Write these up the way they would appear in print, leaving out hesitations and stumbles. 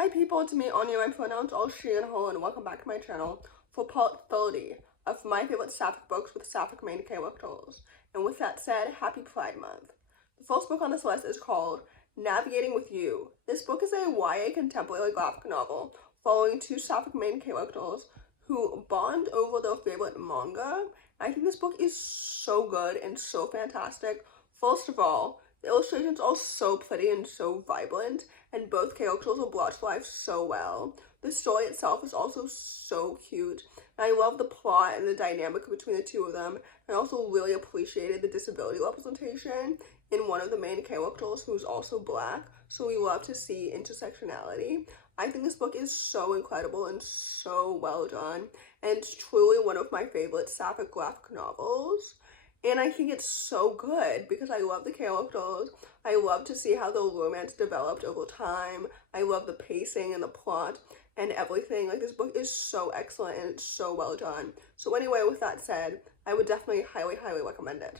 Hi people, it's me Anja, my pronouns all she and her, and welcome back to my channel for part 30 of my favorite sapphic books with sapphic main characters. And with that said, happy Pride Month. The first book on this list is called Navigating with You. This book is a YA contemporary graphic novel following two sapphic main characters who bond over their favorite manga. I think this book is so good and so fantastic. First of all, the illustrations are so pretty and so vibrant, and both characters are brought to life so well. The story itself is also so cute, and I love the plot and the dynamic between the two of them. I also really appreciated the disability representation in one of the main characters who's also black, so we love to see intersectionality. I think this book is so incredible and so well done, and it's truly one of my favorite sapphic graphic novels. And I think it's so good because I love the characters. I love to see how the romance developed over time. I love the pacing and the plot and everything. Like, this book is so excellent and it's so well done. So anyway, with that said, I would definitely highly recommend it.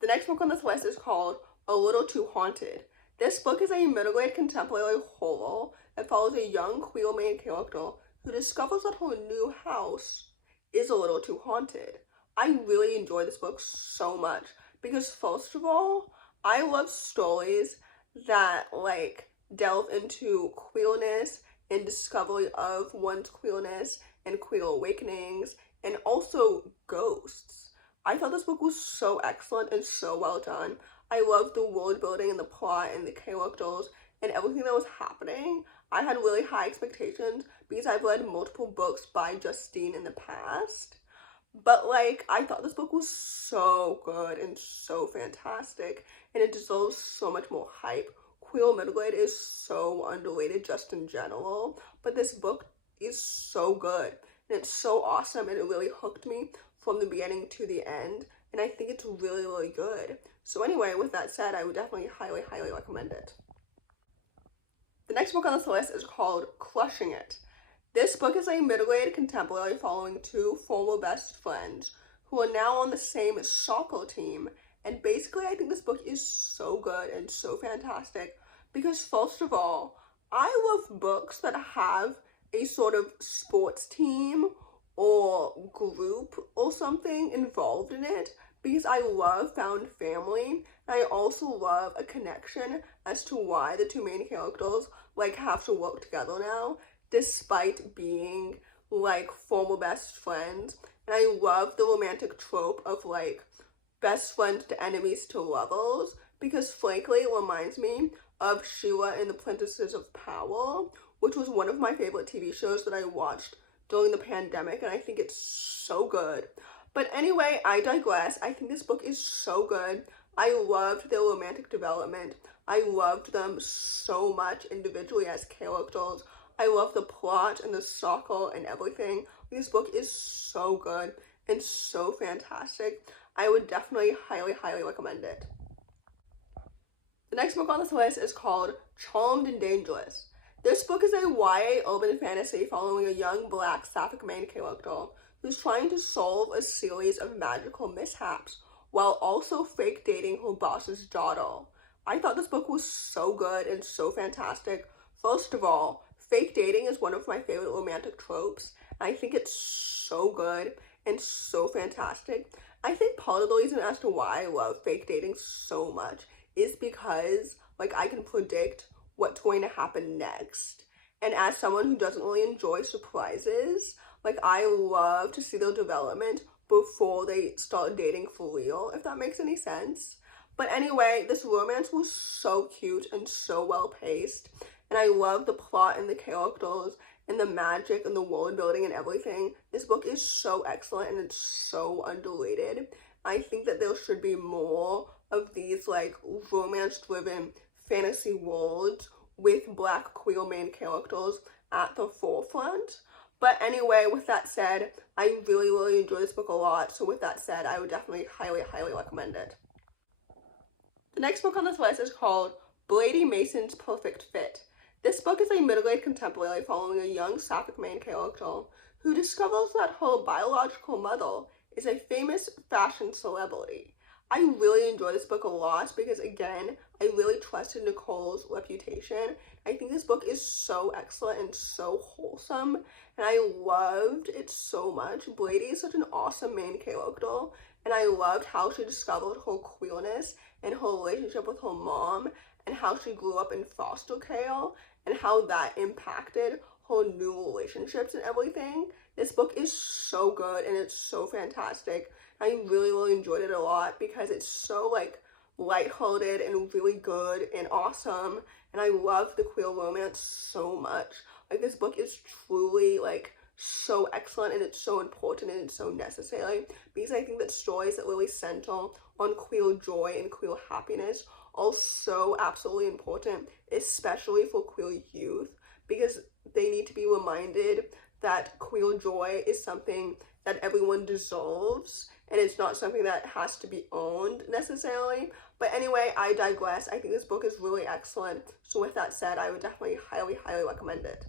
The next book on this list is called A Little Too Haunted. This book is a middle-grade contemporary horror that follows a young queer main character who discovers that her new house is a little too haunted. I really enjoy this book so much because, first of all, I love stories that delve into queerness and discovery of one's queerness and queer awakenings, and also ghosts. I thought this book was so excellent and so well done. I loved the world building and the plot and the characters and everything that was happening. I had really high expectations because I've read multiple books by Justine in the past. But I thought this book was so good and so fantastic, and it deserves so much more hype. Queer middle grade is so underrated just in general, but this book is so good, and it's so awesome, and it really hooked me from the beginning to the end, and I think it's really good. So anyway, with that said, I would definitely highly recommend it. The next book on this list is called Crushing It. This book is a middle-grade contemporary following two former best friends who are now on the same soccer team. And basically, I think this book is so good and so fantastic because, first of all, I love books that have a sort of sports team or group or something involved in it because I love found family. And I also love a connection as to why the two main characters have to work together now, despite being former best friends. And I love the romantic trope of best friends to enemies to lovers, because frankly it reminds me of Sheila and the Princesses of Power, which was one of my favorite TV shows that I watched during the pandemic, and I think it's so good. But anyway, I digress. I think this book is so good. I loved their romantic development. I loved them so much individually as characters. I love the plot and the soccer and everything. This book is so good and so fantastic. I would definitely highly recommend it. The next book on this list is called Charmed and Dangerous. This book is a YA urban fantasy following a young black sapphic main character who's trying to solve a series of magical mishaps while also fake dating her boss's daughter. I thought this book was so good and so fantastic. First of all, fake dating is one of my favorite romantic tropes. I think it's so good and so fantastic. I think part of the reason as to why I love fake dating so much is because I can predict what's going to happen next. And as someone who doesn't really enjoy surprises, I love to see their development before they start dating for real, if that makes any sense. But anyway, this romance was so cute and so well paced. And I love the plot and the characters and the magic and the world building and everything. This book is so excellent and it's so underrated. I think that there should be more of these romance-driven fantasy worlds with black queer main characters at the forefront. But anyway, with that said, I really enjoy this book a lot. So with that said, I would definitely highly recommend it. The next book on this list is called Brady Mason's Perfect Fit. This book is a middle-grade contemporary following a young sapphic main character who discovers that her biological mother is a famous fashion celebrity. I really enjoy this book a lot because, again, I really trusted Nicole's reputation. I think this book is so excellent and so wholesome, and I loved it so much. Brady is such an awesome main character, and I loved how she discovered her queerness and her relationship with her mom, and how she grew up in foster care, and how that impacted her new relationships and everything. This book is so good and it's so fantastic. I really, really enjoyed it a lot because it's so like lighthearted and really good and awesome. And I love the queer romance so much. Like, this book is truly like so excellent, and it's so important, and it's so necessary, because I think that stories that really center on queer joy and queer happiness are so absolutely important, especially for queer youth, because they need to be reminded that queer joy is something that everyone deserves, and it's not something that has to be owned necessarily. But anyway, I digress. I think this book is really excellent. So with that said, I would definitely highly, highly recommend it.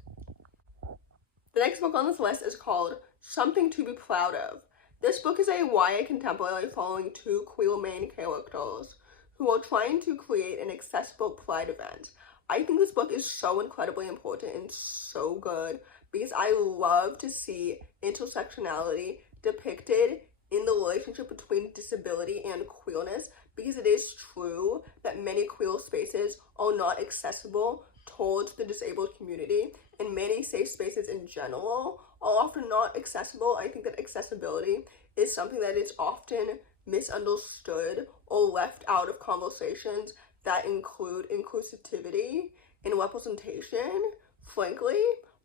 The next book on this list is called Something to Be Proud Of. This book is a YA contemporary following two queer main characters who are trying to create an accessible pride event. I think this book is so incredibly important and so good because I love to see intersectionality depicted in the relationship between disability and queerness, because it is true that many queer spaces are not accessible towards the disabled community, and many safe spaces in general are often not accessible. I think that accessibility is something that is often misunderstood or left out of conversations that include inclusivity and representation, frankly.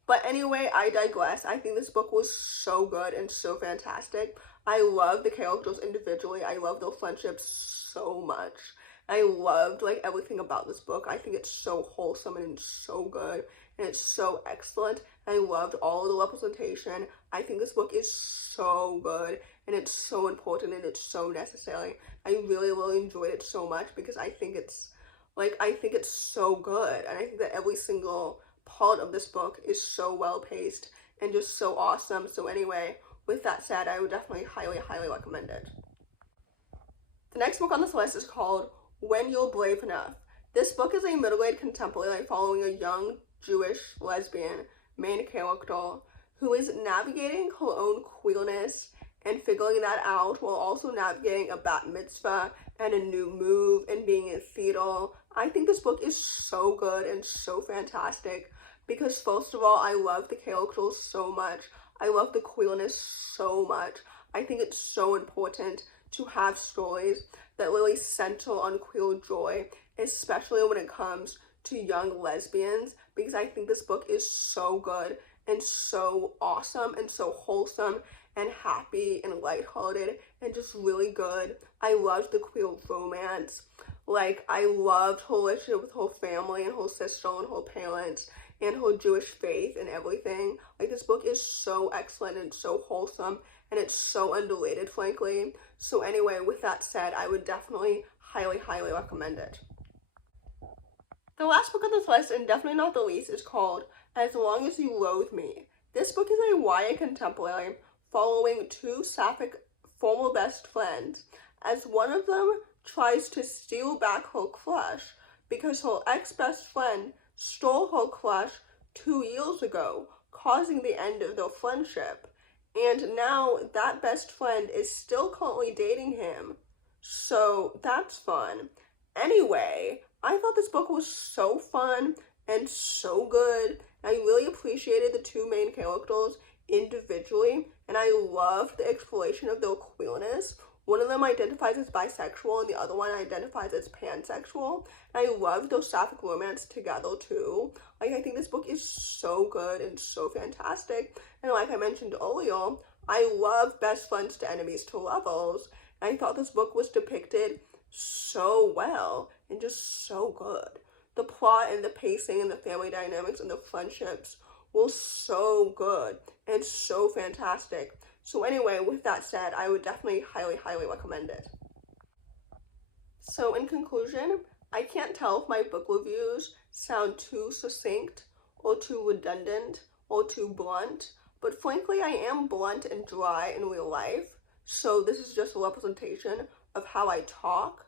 But anyway, I digress. I think this book was so good and so fantastic. I love the characters individually. I love their friendships so much. I loved like everything about this book. I think it's so wholesome and it's so good and it's so excellent. I loved all of the representation. I think this book is so good and it's so important and it's so necessary. I really, really enjoyed it so much because I think it's so good, and I think that every single part of this book is so well paced and just so awesome. So anyway, with that said, I would definitely highly, highly recommend it. The next book on this list is called When You're Brave Enough. This book is a middle-aged contemporary following a young Jewish lesbian main character who is navigating her own queerness and figuring that out while also navigating a bat mitzvah and a new move and being in theater. I think this book is so good and so fantastic because, first of all, I love the characters so much. I love the queerness so much. I think it's so important to have stories that really center on queer joy, especially when it comes to young lesbians, because I think this book is so good and so awesome and so wholesome and happy and lighthearted and just really good. I loved the queer romance. Like, I loved her relationship with her family and her sister and her parents and her Jewish faith and everything. Like, this book is so excellent and so wholesome and it's so underrated, frankly. So anyway, with that said, I would definitely highly, highly recommend it. The last book on this list, and definitely not the least, is called As Long As You Loathe Me. This book is a YA contemporary following two sapphic former best friends, as one of them tries to steal back her crush because her ex-best friend stole her crush 2 years ago, causing the end of their friendship. And now that best friend is still currently dating him. So that's fun. Anyway, I thought this book was so fun and so good. I really appreciated the two main characters individually, and I loved the exploration of their queerness. One of them identifies as bisexual and the other one identifies as pansexual. And I loved their sapphic romance together too. Like, I think this book is so good and so fantastic. And like I mentioned earlier, I love best friends to enemies to lovers. And I thought this book was depicted so well and just so good. The plot and the pacing and the family dynamics and the friendships were so good and so fantastic. So anyway, with that said, I would definitely highly, highly recommend it. So in conclusion, I can't tell if my book reviews sound too succinct or too redundant or too blunt, but frankly, I am blunt and dry in real life. So this is just a representation of how I talk,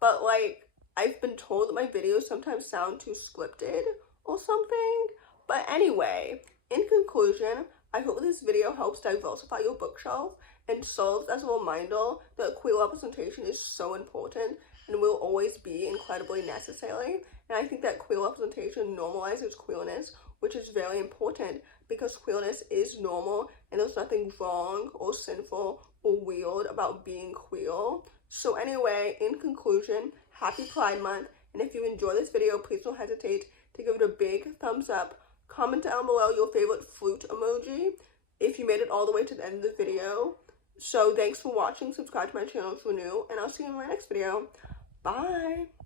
but like I've been told that my videos sometimes sound too scripted or something. But anyway, in conclusion, I hope this video helps diversify your bookshelf and serves as a reminder that queer representation is so important and will always be incredibly necessary. And I think that queer representation normalizes queerness, which is very important because queerness is normal and there's nothing wrong or sinful or weird about being queer. So anyway, in conclusion, happy Pride Month, and if you enjoy this video, please don't hesitate to give it a big thumbs up. Comment down below your favorite fruit emoji if you made it all the way to the end of the video. So thanks for watching, subscribe to my channel if you're new, and I'll see you in my next video. Bye!